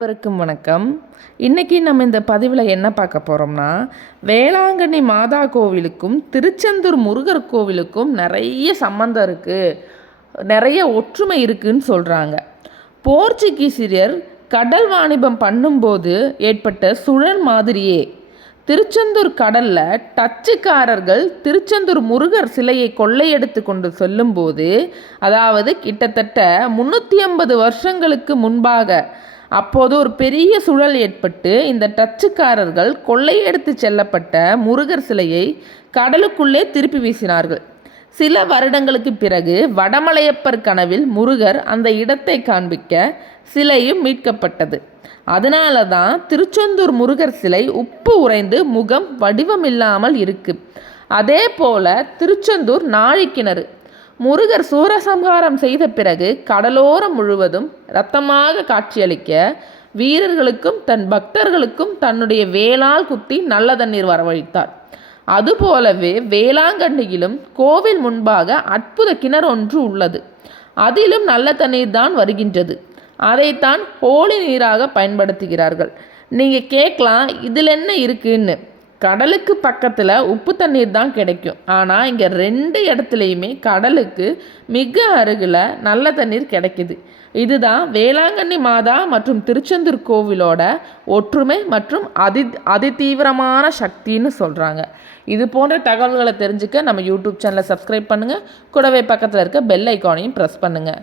அனைவருக்கும் வணக்கம். இன்றைக்கி நம்ம இந்த பதிவில் என்ன பார்க்க போகிறோம்னா, வேளாங்கண்ணி மாதா கோவிலுக்கும் திருச்செந்தூர் முருகர் கோவிலுக்கும் நிறைய சம்மந்தம் இருக்குது, நிறைய ஒற்றுமை இருக்குதுன்னு சொல்கிறாங்க. போர்ச்சுகீசியர் கடல் வாணிபம் பண்ணும்போது ஏற்பட்ட சுழல் மாதிரியே திருச்செந்தூர் கடலில் டச்சுக்காரர்கள் திருச்செந்தூர் முருகர் சிலையை கொள்ளையெடுத்து கொண்டு செல்லும்போது, அதாவது கிட்டத்தட்ட 350 வருஷங்களுக்கு முன்பாக அப்போது ஒரு பெரிய சுழல் ஏற்பட்டு இந்த டச்சுக்காரர்கள் கொள்ளையெடுத்து செல்லப்பட்ட முருகர் சிலையை கடலுக்குள்ளே திருப்பி வீசினார்கள். சில வருடங்களுக்கு பிறகு வடமலையப்பர் கனவில் முருகர் அந்த இடத்தை காண்பிக்க சிலையும் மீட்கப்பட்டது. அதனால தான் திருச்செந்தூர் முருகர் சிலை உப்பு உறைந்து முகம் வடிவமில்லாமல் இருக்கு. அதே போல திருச்செந்தூர் நாழிக்கிணறு முருகர் சூரசம்ஹாரம் செய்த பிறகு கடலோரம் முழுவதும் இரத்தமாக காட்சியளிக்க வீரர்களுக்கும் தன் பக்தர்களுக்கும் தன்னுடைய வேலால் குத்தி நல்ல தண்ணீர் வரவழைத்தார். அதுபோலவே வேளாங்கண்ணியிலும் கோவில் முன்பாக அற்புத கிணறு ஒன்று உள்ளது. அதிலும் நல்ல தண்ணீர் தான் வருகின்றது. அதைத்தான் ஹோலி நீராக பயன்படுத்துகிறார்கள். நீங்கள் கேட்கலாம், இதில் என்ன இருக்குன்னு. கடலுக்கு பக்கத்தில் உப்பு தண்ணீர் தான் கிடைக்கும். ஆனால் இங்கே 2 இடத்துலையுமே கடலுக்கு மிக அருகில் நல்ல தண்ணீர் கிடைக்குது. இதுதான் வேளாங்கண்ணி மாதா மற்றும் திருச்செந்தூர் கோவிலோட ஒற்றுமை மற்றும் அதிதீவிரமான சக்தின்னு சொல்கிறாங்க. இது போன்ற தகவல்களை தெரிஞ்சுக்க நம்ம யூடியூப் சேனலை சப்ஸ்கிரைப் பண்ணுங்கள். கூடவே பக்கத்தில் இருக்க பெல் ஐக்கானையும் ப்ரெஸ் பண்ணுங்கள்.